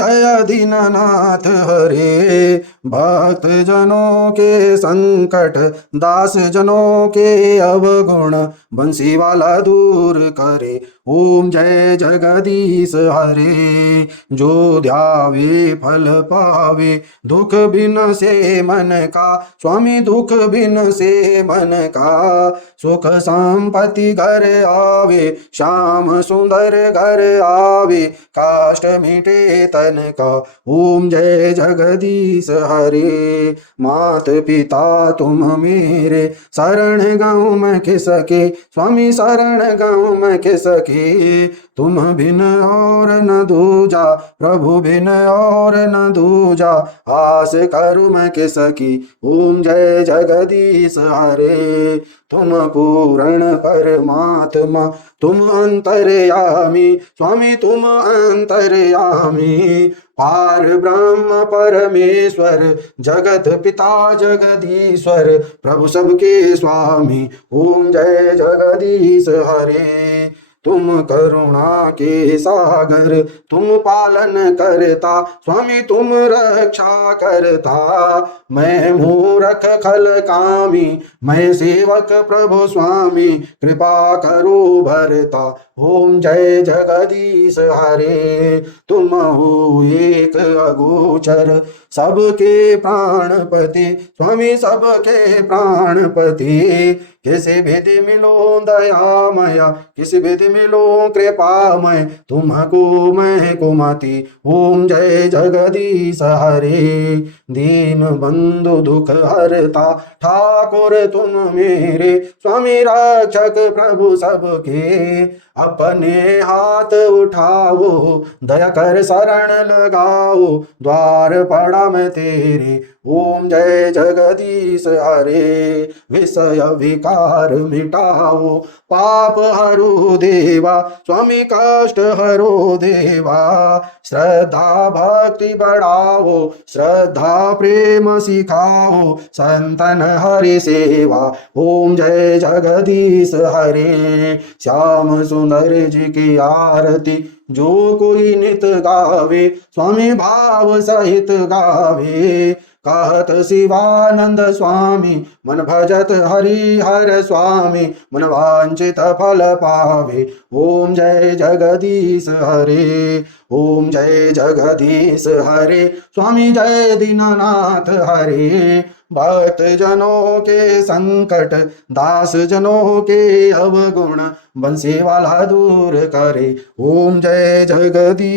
जय दीननाथ हरे। भक्त जनों के संकट, दास जनों के अवगुण, बंसी वाला दूर करे। ओम जय जगदीश हरे। जो ध्यावे फल पावे, दुख बिन से मन का। स्वामी दुख बिन से मन का, सुख संपत्ति घर आवे। श्याम सुंदर घर आवे, काष्ट मिटे तन का। ओम जय जगदीश हरे। मात पिता तुम मेरे, शरण गाँव में खिसके। स्वामी शरण गाँव में खिसके। तुम बिन और न दूजा, प्रभु बिन और न दूजा। आस करू मैं किसकी। ओम जय जगदीश हरे। तुम पूर्ण परमात्मा, तुम अंतर्यामी। स्वामी तुम अंतर्यामी। पार ब्रह्म परमेश्वर, जगत पिता जगदीश्वर। प्रभु सबके स्वामी। ओम जय जगदीश हरे। तुम करुणा के सागर, तुम पालन करता। स्वामी तुम रक्षा करता। मैं मूरख खल कामी, मैं सेवक प्रभु स्वामी। कृपा करो भरता। ओम जय जगदीश हरे। तुम हो एक अगोचर, सबके प्राणपति। स्वामी सबके प्राणपति। किसी विधि मिलो दयामय, किसी विधि मिलो कृपामय। तुमको मैं कुमति। ओम जय जगदीश हरे। दीन बंधु दुख हरता, ठाकुर तुम मेरे। स्वामी रक्षक प्रभु सबके। अपने हाथ उठाओ, दया कर शरण लगाओ। द्वार पड़ा मैं तेरे। ओम जय जगदीश हरे। विषय विकार मिटाओ, पाप हरो देवा। स्वामी कष्ट हरो देवा। श्रद्धा भक्ति बढ़ाओ, श्रद्धा प्रेम सिखाओ। संतन हरि सेवा। ओम जय जगदीश हरे। श्याम सुंदर जी की आरती, जो कोई नित गावे। स्वामी भाव सहित गावे। कहत शिवानंद स्वामी, मन भजत हरि हर स्वामी। मन वांछित फल पावे। ओम जय जगदीश हरे। ओम जय जगदीश हरे। स्वामी जय दीननाथ हरे। भक्त जनों के संकट, दास जनों के अवगुण, बंसी वाला दूर करे। ओम जय जगदीश।